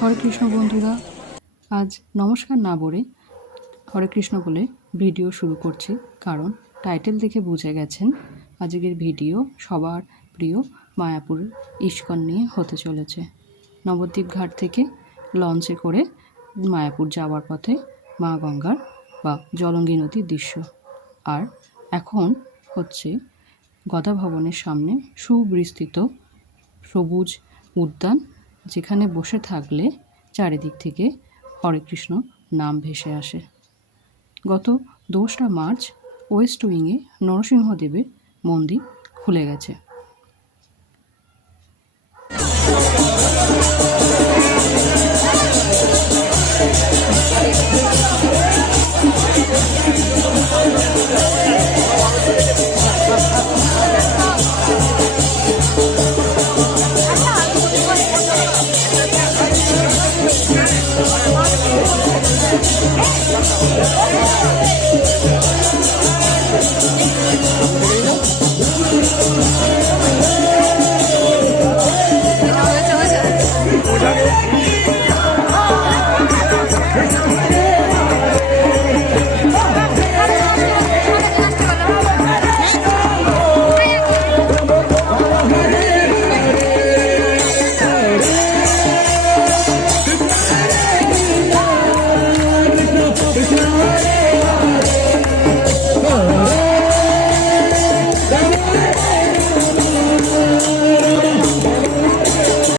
হরে কৃষ্ণ বন্ধুরা, আজ নমস্কার না বলে হরে কৃষ্ণ বলে ভিডিও শুরু করছি, কারণ টাইটেল দেখে বুঝে গেছেন আজকের ভিডিও সবার প্রিয় মায়াপুর ইস্কন নিয়ে হতে চলেছে। নবদ্বীপ ঘাট থেকে লঞ্চে করে মায়াপুর যাওয়ার পথে মা গঙ্গার বা জলঙ্গি নদীর দৃশ্য। আর এখন হচ্ছে গদা ভবনের সামনে সুবিস্তৃত সবুজ উদ্যান, যেখানে বসে থাকলে চারিদিক থেকে হরে কৃষ্ণ নাম ভেসে আসে। গত 2রা মার্চ ওয়েস্ট উইংয়ে নরসিংহদেবের মন্দির খুলে গেছে।